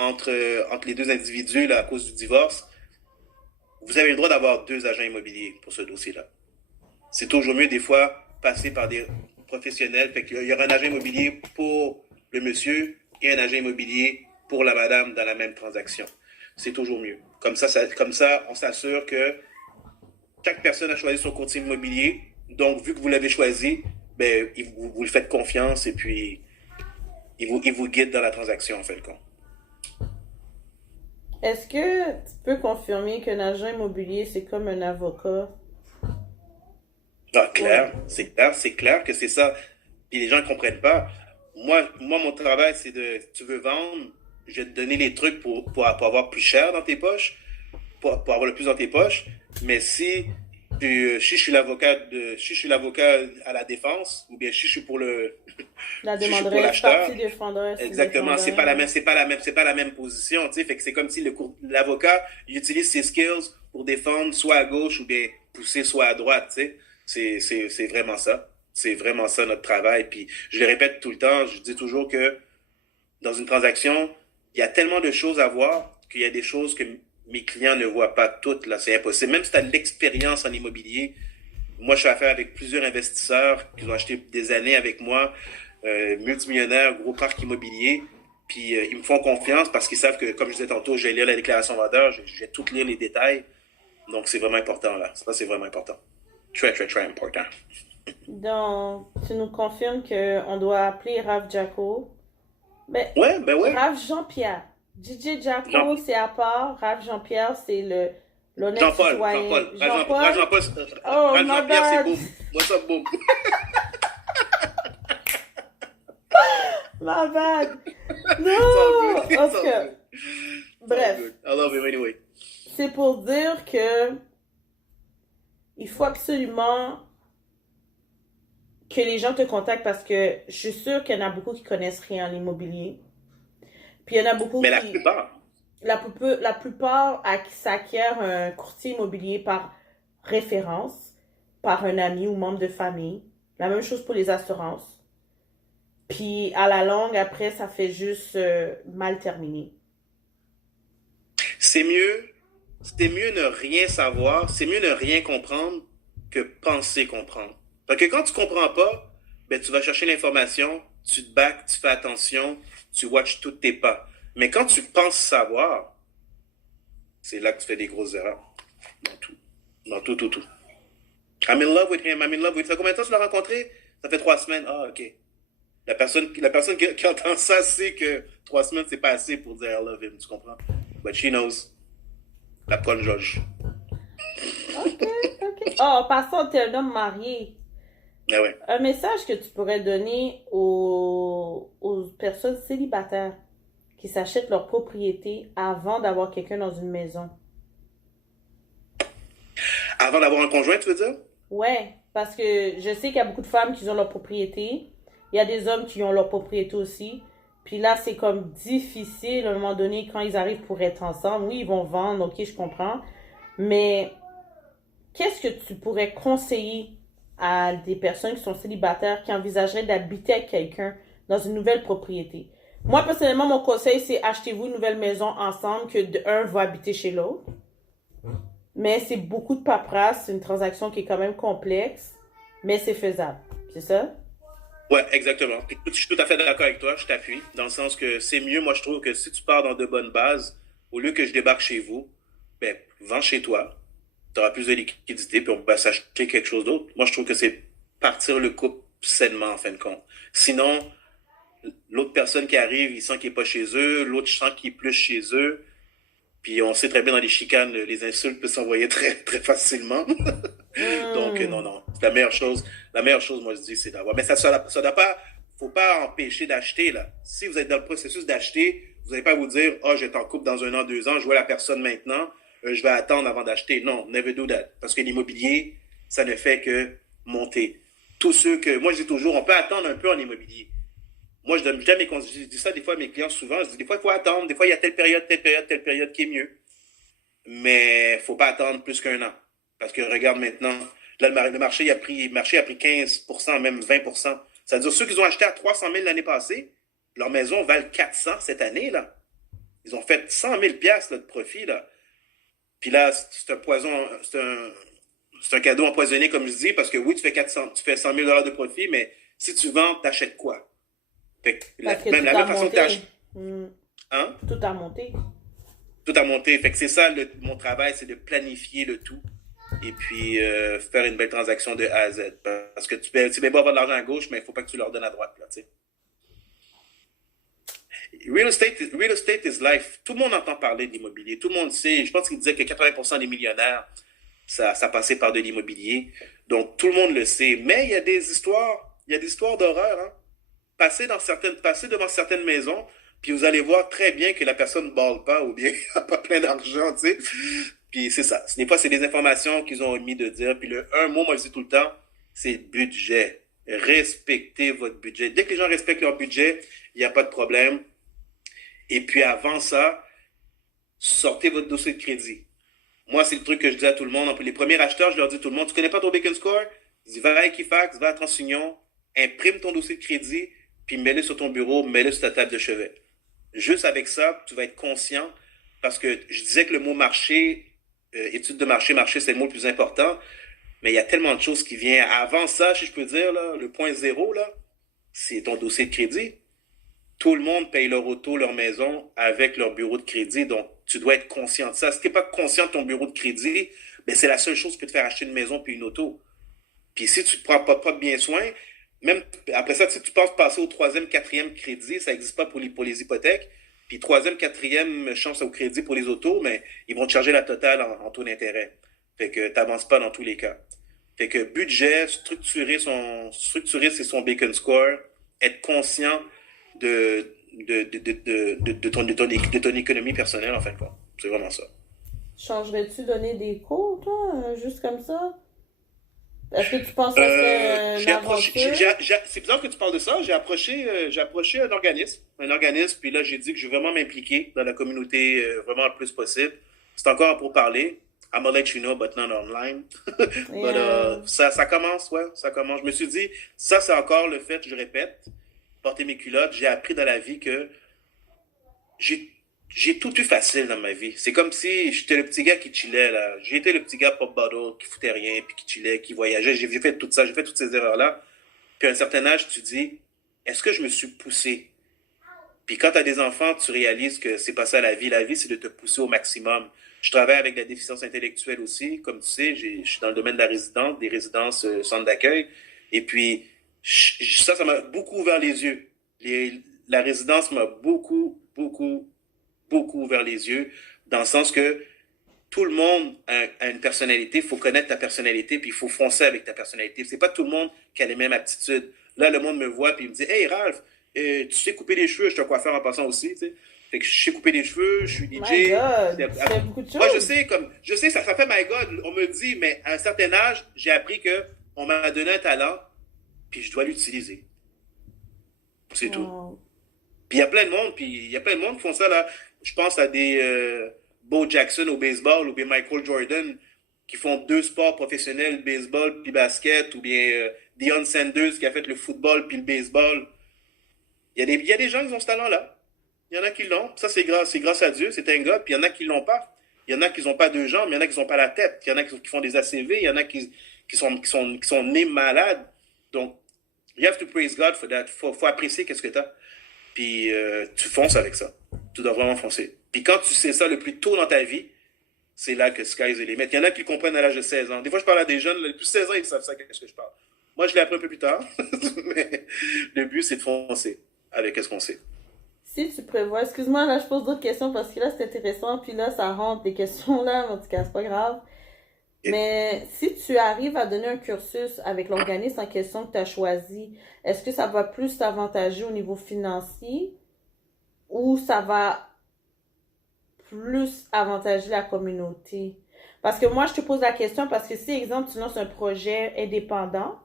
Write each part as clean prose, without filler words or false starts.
entre les deux individus là, à cause du divorce, vous avez le droit d'avoir deux agents immobiliers pour ce dossier-là. C'est toujours mieux des fois passer par des professionnels. Fait qu'il y aura un agent immobilier pour le monsieur et un agent immobilier pour la madame dans la même transaction. C'est toujours mieux. Comme ça, on s'assure que chaque personne a choisi son courtier immobilier. Donc, vu que vous l'avez choisi, ben, vous le faites confiance et puis il vous guide dans la transaction, en fait, le compte. Est-ce que tu peux confirmer qu'un agent immobilier, c'est comme un avocat? Ah, Ouais. c'est clair que c'est ça. Puis les gens ne comprennent pas. Mon travail, c'est de, si tu veux vendre, je vais te donner les trucs pour avoir plus cher dans tes poches, pour avoir le plus dans tes poches. Mais si je suis si je suis l'avocat à la défense, ou bien si je suis pour La si je suis pour demanderesse, l'acheteur, partie défenderesse ou exactement, défendeur. c'est pas la même position, tu sais. Fait que c'est comme si l'avocat, il utilise ses skills pour défendre soit à gauche ou bien pousser soit à droite, tu sais. C'est vraiment ça. C'est vraiment ça notre travail. Puis je le répète tout le temps, je dis toujours que dans une transaction, il y a tellement de choses à voir qu'il y a des choses que mes clients ne voient pas toutes, là, c'est impossible. Même si tu as de l'expérience en immobilier, moi, je fais affaire avec plusieurs investisseurs qui ont acheté des années avec moi, multimillionnaires, gros parc immobilier. Puis ils me font confiance parce qu'ils savent que, comme je disais tantôt, je vais lire la déclaration vendeur, je vais tout lire les détails. Donc, c'est vraiment important, là. Ça, c'est vraiment important. Très, très, très important. Donc, tu nous confirmes qu'on doit appeler Rav Jaco. Mais Ouais, ben ouais. Rav Jean-Pierre. DJ Jean, Jaco, c'est à part. Rav Jean-Pierre, c'est l'honnête Jean-Paul, citoyen. Jean-Paul, Jean-Paul? Jean-Paul, Oh, my Jean-Pierre, c'est bad. boum. What's up, boum? My bad. It's all good. Non! En It's tout all cas, good. It's all bref. good. I love him anyway. C'est pour dire que il faut absolument que les gens te contactent parce que je suis sûre qu'il y en a beaucoup qui connaissent rien en immobilier. Puis il y en a beaucoup Mais la qui, plupart, la plupart s'acquièrent un courtier immobilier par référence, par un ami ou membre de famille. La même chose pour les assurances. Puis à la longue, après, ça fait juste mal terminer. c'est mieux, c'est mieux ne rien savoir, c'est mieux ne rien comprendre que penser comprendre. Parce que quand tu comprends pas, ben tu vas chercher l'information, tu te back, tu fais attention, tu watches tous tes pas. Mais quand tu penses savoir, c'est là que tu fais des grosses erreurs. Dans tout. Dans tout, tout, tout. I'm in love with him, I'm in love with him. Ça fait combien de temps tu l'as rencontré? Ça fait 3 semaines. Ah, ok. La personne qui entend ça sait que 3 semaines, c'est pas assez pour dire I love him, tu comprends? But she knows. La conne George. Ok, ok. Oh, en passant, t'es un homme marié. Ah ouais. Un message que tu pourrais donner aux personnes célibataires qui s'achètent leur propriété avant d'avoir quelqu'un dans une maison. Avant d'avoir un conjoint, tu veux dire? Ouais, parce que je sais qu'il y a beaucoup de femmes qui ont leur propriété. Il y a des hommes qui ont leur propriété aussi. Puis là, c'est comme difficile à un moment donné quand ils arrivent pour être ensemble. Oui, ils vont vendre, ok, je comprends. Mais qu'est-ce que tu pourrais conseiller à des personnes qui sont célibataires qui envisageraient d'habiter avec quelqu'un dans une nouvelle propriété? Moi, personnellement, mon conseil, c'est achetez-vous une nouvelle maison ensemble que un va habiter chez l'autre. Mais c'est beaucoup de paperasse, c'est une transaction qui est quand même complexe, mais c'est faisable. C'est ça? Ouais, exactement. Puis, je suis tout à fait d'accord avec toi, je t'appuie, dans le sens que c'est mieux, moi je trouve que si tu pars dans de bonnes bases, au lieu que je débarque chez vous, ben, vends chez toi, tu auras plus de liquidité, puis on va s'acheter quelque chose d'autre. Moi je trouve que c'est partir le couple sainement en fin de compte. Sinon, l'autre personne qui arrive, il sent qu'il n'est pas chez eux, l'autre sent qu'il est plus chez eux, puis on sait très bien dans les chicanes, les insultes peuvent s'envoyer très, très facilement. Donc, non, Hmm. non. La meilleure chose, moi, je dis, c'est d'avoir. Mais ça doit pas, faut pas empêcher d'acheter, là. Si vous êtes dans le processus d'acheter, vous n'allez pas vous dire, oh, je vais être en couple dans 1 an, 2 ans, je vois la personne maintenant, je vais attendre avant d'acheter. Non, never do that. Parce que l'immobilier, ça ne fait que monter. Tous ceux que, moi, je dis toujours, on peut attendre un peu en immobilier. Moi, je dis ça des fois à mes clients souvent, je dis, des fois, il faut attendre, des fois, il y a telle période, telle période, telle période qui est mieux. Mais faut pas attendre plus qu'1 an. Parce que regarde maintenant, là, le marché a pris 15%, même 20%. Ça veut dire ceux qui ont acheté à 300 000 l'année passée, leur maison valent 400 cette année, là. Ils ont fait 100 000 $ là, de profit, là. Puis là, c'est un poison, c'est un cadeau empoisonné, comme je dis, parce que oui, tu fais 100 000 $ de profit, mais si tu vends, t'achètes quoi? Fait que Parce que même tout la a même façon que monté. t'achètes, Hmm. hein? Tout a monté. Tout a monté. Fait que c'est ça, mon travail, c'est de planifier le tout et puis faire une belle transaction de A à Z. Parce que tu peux pas avoir de l'argent à gauche, mais il faut pas que tu leur donnes à droite, là, tu sais. Real estate is life. Tout le monde entend parler de l'immobilier. Tout le monde sait. Je pense qu'il disait que 80% des millionnaires, ça passait par de l'immobilier. Donc, tout le monde le sait. Mais il y a des histoires d'horreur, hein. Passez devant certaines maisons, puis vous allez voir très bien que la personne ne balle pas ou bien n'a pas plein d'argent, tu sais. Puis c'est ça. Des fois, c'est des informations qu'ils ont omis de dire. Puis un mot, moi, je dis tout le temps, c'est budget. Respectez votre budget. Dès que les gens respectent leur budget, il n'y a pas de problème. Et puis avant ça, sortez votre dossier de crédit. Moi, c'est le truc que je dis à tout le monde. Les premiers acheteurs, je leur dis à tout le monde, tu connais pas ton Bacon Score? Dis, va à Equifax, va à TransUnion, imprime ton dossier de crédit, puis mets-le sur ton bureau, mets-le sur ta table de chevet. Juste avec ça, tu vas être conscient, parce que je disais que le mot marché, étude de marché, c'est le mot le plus important, mais il y a tellement de choses qui viennent avant ça, si je peux dire, là, le point zéro, là, c'est ton dossier de crédit. Tout le monde paye leur auto, leur maison avec leur bureau de crédit. Donc, tu dois être conscient de ça. Si tu n'es pas conscient de ton bureau de crédit, ben, c'est la seule chose qui peut te faire acheter une maison puis une auto. Puis si tu ne prends pas bien soin, même après ça, tu penses passer au troisième, quatrième crédit, ça n'existe pas pour les hypothèques. Puis troisième, quatrième chance au crédit pour les autos, mais ils vont te charger la totale en taux d'intérêt. Fait que tu n'avances pas dans tous les cas. Fait que budget, structurer c'est son Bacon Score, être conscient de ton économie personnelle, en fin de compte. C'est vraiment ça. Changerais-tu donner des cours, toi, juste comme ça? Est-ce que tu penses que ça serait une J'ai approché, aventure? c'est bizarre que tu parles de ça. J'ai approché un organisme, puis là j'ai dit que je vais vraiment m'impliquer dans la communauté vraiment le plus possible. C'est encore pour parler. I'm gonna let you know, but not online. But, Yeah. ça commence, ouais, ça commence. Je me suis dit, ça c'est encore le fait, je répète, porter mes culottes. J'ai appris dans la vie que j'ai j'ai tout eu facile dans ma vie. C'est comme si j'étais le petit gars qui chillait, là. J'ai été le petit gars pop bottle, qui foutait rien, puis qui chillait, qui voyageait. J'ai fait tout ça, j'ai fait toutes ces erreurs-là. Puis à un certain âge, tu dis, est-ce que je me suis poussé? Puis quand tu as des enfants, tu réalises que c'est pas ça la vie. La vie, c'est de te pousser au maximum. Je travaille avec la déficience intellectuelle aussi. Comme tu sais, je suis dans le domaine de la résidence, des résidences centres d'accueil. Et puis, ça m'a beaucoup ouvert les yeux. La résidence m'a beaucoup ouvert les yeux, dans le sens que tout le monde a une personnalité, il faut connaître ta personnalité, puis il faut foncer avec ta personnalité. C'est pas tout le monde qui a les mêmes aptitudes. Là, le monde me voit, puis il me dit, Hey Ralph, tu sais couper les cheveux, je suis un coiffeur en passant aussi, tu sais. Fait que je sais couper les cheveux, je suis My DJ. God, tu fais beaucoup de Moi, choses. je sais, ça fait my God, on me dit, mais à un certain âge, j'ai appris que on m'a donné un talent, puis je dois l'utiliser. C'est tout. Wow. Puis il y a plein de monde qui font ça là. Je pense à des Bo Jackson au baseball ou bien Michael Jordan qui font deux sports professionnels, baseball puis basket, ou bien Deion Sanders qui a fait le football puis le baseball. Il y a des gens qui ont ce talent-là. Il y en a qui l'ont. Ça, c'est grâce à Dieu, c'est un gars. Puis il y en a qui l'ont pas. Il y en a qui n'ont pas deux jambes, il y en a qui n'ont pas la tête. Il y en a qui font des ACV, il y en a qui sont nés malades. Donc, you have to praise God for that. Faut apprécier qu'est-ce que tu as. Puis tu fonces avec ça. Tu dois vraiment foncer. Puis quand tu sais ça le plus tôt dans ta vie, c'est là que sky's the limit. Il y en a qui le comprennent à l'âge de 16 ans. Des fois, je parle à des jeunes, les plus de 16 ans, ils savent ça, qu'est-ce que je parle. Moi, je l'ai appris un peu plus tard. Mais le but, c'est de foncer avec ce qu'on sait. Si tu prévois, excuse-moi, là, je pose d'autres questions parce que là, c'est intéressant, puis là, ça rentre des questions là, mais en tout cas, c'est pas grave. Et Mais si tu arrives à donner un cursus avec l'organisme en question que tu as choisi, est-ce que ça va plus t'avantager au niveau financier ou ça va plus avantager la communauté? Parce que moi, je te pose la question parce que si, exemple, tu lances un projet indépendant,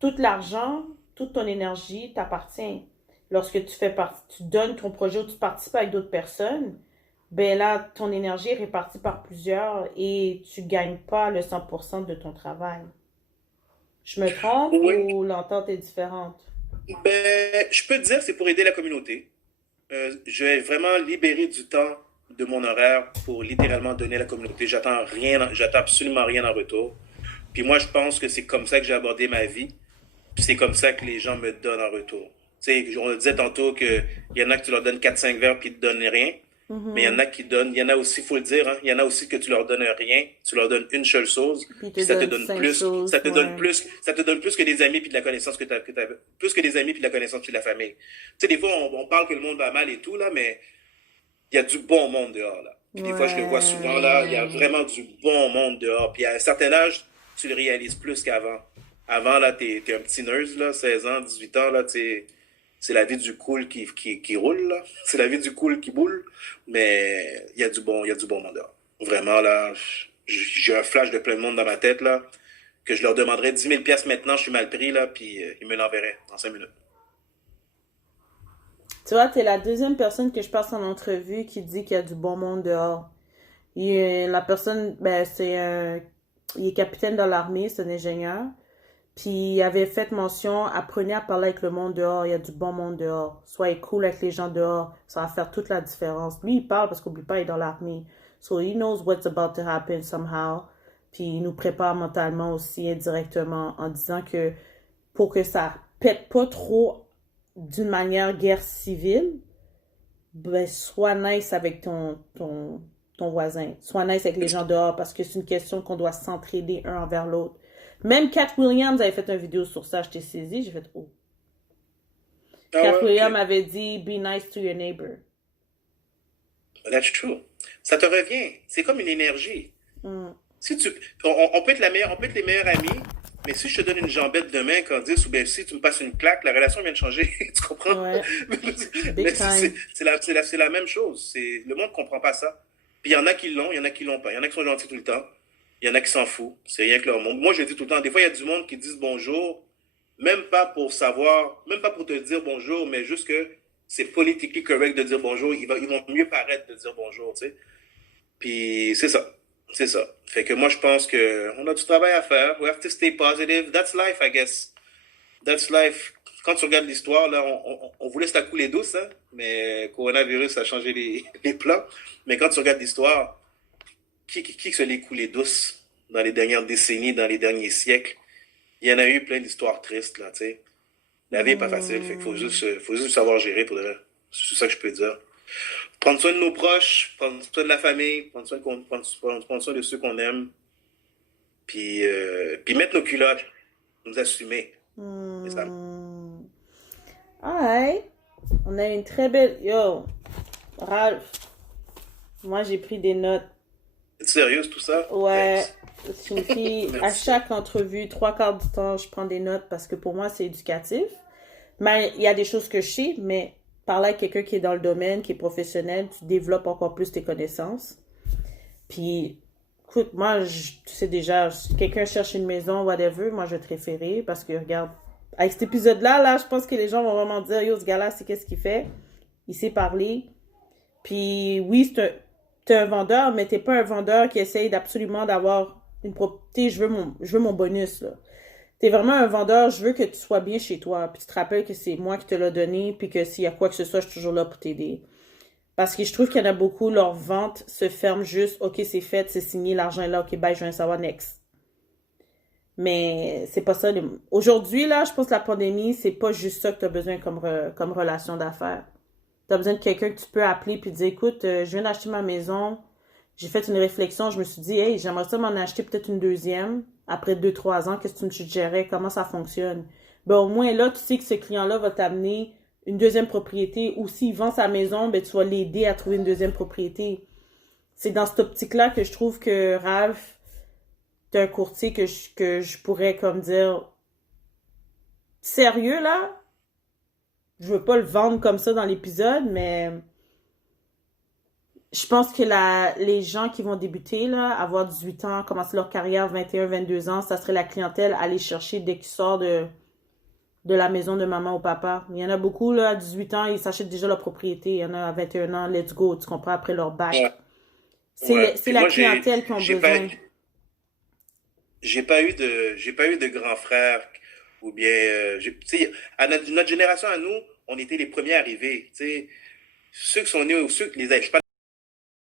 tout l'argent, toute ton énergie t'appartient. Lorsque tu fais partie, tu donnes ton projet ou tu participes avec d'autres personnes, ben là, ton énergie est répartie par plusieurs et tu gagnes pas le 100% de ton travail. Je me trompe oui, ou l'entente est différente? ben, je peux te dire, c'est pour aider la communauté. Je vais vraiment libérer du temps de mon horaire pour littéralement donner à la communauté. J'attends absolument rien en retour. Puis moi, je pense que c'est comme ça que j'ai abordé ma vie. Puis c'est comme ça que les gens me donnent en retour. Tu sais, on disait tantôt qu'il y en a que tu leur donnes 4 5 verres puis ils te donnent rien. Mais il y en Mhm. a qui donnent, il y en a aussi, faut le dire, hein, il y en a aussi que tu leur donnes rien, tu leur donnes une seule chose, Puis il te puis ça te donne donne cinq plus, choses, ouais. ça te donne plus que des amis puis de la connaissance plus que des amis puis de la connaissance puis de la famille. Tu sais, des fois, on parle que le monde va mal et tout, là, mais il y a du bon monde dehors, là. Puis des fois, je le vois souvent, là, il y a Ouais. vraiment du bon monde dehors. Puis à un certain âge, tu le réalises plus qu'avant. Avant, là, t'es un petit nurse, là, 16 ans, 18 ans, là, c'est la vie du cool qui roule, là. C'est la vie du cool qui boule. Mais il y a du bon monde dehors. Vraiment, là, j'ai un flash de plein de monde dans ma tête, là, que je leur demanderais 10 000 piastres maintenant, je suis mal pris, là, puis ils me l'enverraient en 5 minutes. Tu vois, t'es la deuxième personne que je passe en entrevue qui dit qu'il y a du bon monde dehors. La personne, ben, il est capitaine dans l'armée, c'est un ingénieur. Puis il avait fait mention, apprenez à parler avec le monde dehors, il y a du bon monde dehors. Soyez cool avec les gens dehors, ça va faire toute la différence. Lui, il parle parce qu'oublie pas, il est dans l'armée. So he knows what's about to happen somehow. Puis il nous prépare mentalement aussi indirectement en disant que pour que ça pète pas trop d'une manière guerre civile, ben, sois nice avec ton voisin. Sois nice avec les gens dehors parce que c'est une question qu'on doit s'entraider un envers l'autre. Même Cat Williams avait fait une vidéo sur ça, je t'ai saisi, j'ai fait oh. Ah Cat ouais, ok. Williams avait dit be nice to your neighbor. That's true. Ça te revient. C'est comme une énergie. Mm. Si tu, on peut être on peut être les meilleurs amis, mais si je te donne une jambette demain, Candice, ou bien si tu me passes une claque, la relation vient de changer. Tu comprends? Ouais, Mais big time. c'est la même chose. Le monde ne comprend pas ça. Puis il y en a qui l'ont, il y en a qui l'ont pas. Il y en a qui sont gentils tout le temps. Il y en a qui s'en foutent. C'est rien que leur monde. Moi, je le dis tout le temps. Des fois, il y a du monde qui disent bonjour, même pas pour savoir, même pas pour te dire bonjour, mais juste que c'est politiquement correct de dire bonjour. Ils vont mieux paraître de dire bonjour, tu sais. Puis c'est ça. C'est ça. Fait que moi, je pense que on a du travail à faire. We have to stay positive. That's life, I guess. That's life. Quand tu regardes l'histoire, là, on voulait se la couler douce, hein, mais coronavirus a changé les plans. Mais quand tu regardes l'histoire, qui se l'est coulé douce dans les dernières décennies, dans les derniers siècles? Il y en a eu plein d'histoires tristes, là, tu sais. La vie est pas facile, fait qu'il Mm. faut juste savoir gérer pour de vrai. C'est ça que je peux dire. Prendre soin de nos proches, prendre soin de la famille, prendre soin de ceux qu'on aime, puis mettre nos culottes, nous assumer. C'est ça. Mm. Alright. On a une très belle. Yo, Ralph, moi j'ai pris des notes. C'est sérieux, tout ça? Ouais, Thanks. c'est une fille, à Merci. chaque entrevue, trois quarts du temps, je prends des notes parce que pour moi, c'est éducatif. Mais il y a des choses que je sais, mais parler avec quelqu'un qui est dans le domaine, qui est professionnel, tu développes encore plus tes connaissances. Puis, écoute, moi, tu sais déjà, si quelqu'un cherche une maison, whatever, moi, je vais te référer parce que, regarde, avec cet épisode-là, là, je pense que les gens vont vraiment dire, yo, ce gars-là, c'est qu'est-ce qu'il fait? Il sait parler. Puis oui, t'es un vendeur, mais t'es pas un vendeur qui essaye d'absolument d'avoir une propriété. Je veux mon bonus, là. T'es vraiment un vendeur, je veux que tu sois bien chez toi. Puis tu te rappelles que c'est moi qui te l'ai donné, puis que s'il y a quoi que ce soit, je suis toujours là pour t'aider. Parce que je trouve qu'il y en a beaucoup, leur vente se ferme juste, ok, c'est fait, c'est signé, l'argent est là, ok, bye, je viens savoir next. Mais c'est pas ça. Aujourd'hui, là, je pense que la pandémie, c'est pas juste ça que tu as besoin comme relation d'affaires. Tu as besoin de quelqu'un que tu peux appeler puis dire, écoute, je viens d'acheter ma maison, j'ai fait une réflexion, je me suis dit, hey, j'aimerais ça m'en acheter peut-être une deuxième après 2 3 ans, qu'est-ce que tu me suggérais, comment ça fonctionne? Ben au moins là, tu sais que ce client-là va t'amener une deuxième propriété ou s'il vend sa maison, ben tu vas l'aider à trouver une deuxième propriété. C'est dans cette optique-là que je trouve que Ralph, t'es un courtier que je pourrais comme dire sérieux là, je veux pas le vendre comme ça dans l'épisode, mais je pense que les gens qui vont débuter, là, avoir 18 ans, commencer leur carrière 21 22 ans, ça serait la clientèle à aller chercher dès qu'ils sortent de la maison de maman ou papa. Il y en a beaucoup, là, à 18 ans, ils s'achètent déjà leur propriété. Il y en a à 21 ans, let's go, tu comprends, après leur bac. Ouais. Ouais. C'est Puis la moi, clientèle qui ont j'ai pas, besoin. j'ai pas eu de grand frère ou bien, tu sais, notre génération à nous, on était les premiers arrivés, tu sais. ceux qui sont nés, ceux qui les je parle